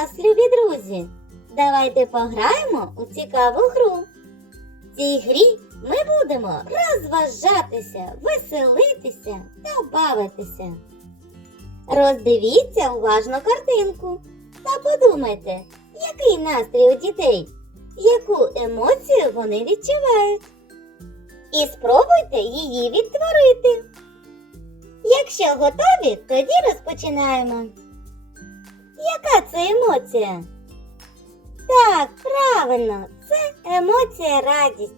вас, любі друзі! Давайте пограємо у цікаву гру. В цій грі ми будемо розважатися, веселитися та бавитися. Роздивіться уважно картинку та подумайте, який настрій у дітей, яку емоцію вони відчувають. І спробуйте її відтворити. Якщо готові, тоді розпочинаємо. Яка це емоція? Так, правильно, це емоція радість.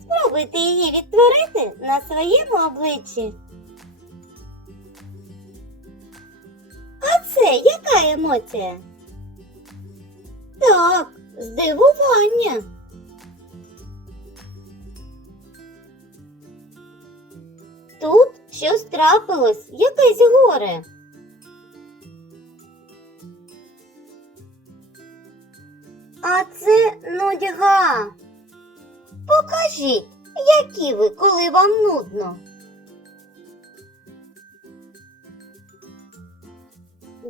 Спробуйте її відтворити на своєму обличчі. А це яка емоція? Так, здивування. Тут щось трапилось, якесь горе. А це нудьга. Покажіть, які ви, коли вам нудно.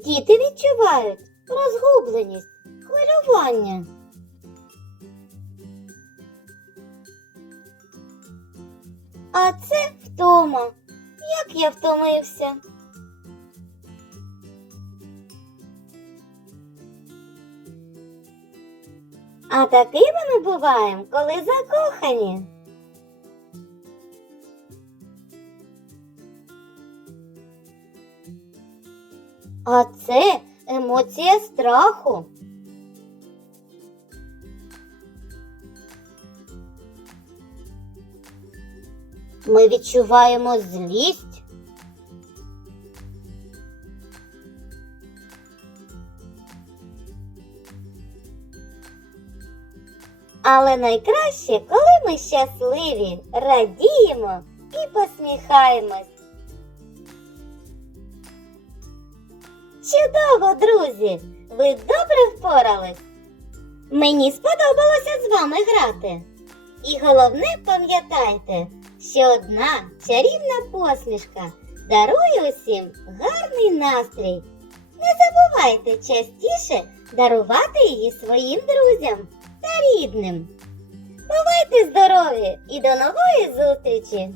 Діти відчувають розгубленість, хвилювання. А це втома. Як я втомився. А такими ми буваємо, коли закохані. А це емоція страху. Ми відчуваємо злість. Але найкраще, коли ми щасливі, радіємо і посміхаємось. Чудово, друзі! Ви добре впорались. Мені сподобалося з вами грати. І головне пам'ятайте, що одна чарівна посмішка дарує усім гарний настрій. Не забувайте частіше дарувати її своїм друзям рідним. Бувайте здорові і до нової зустрічі!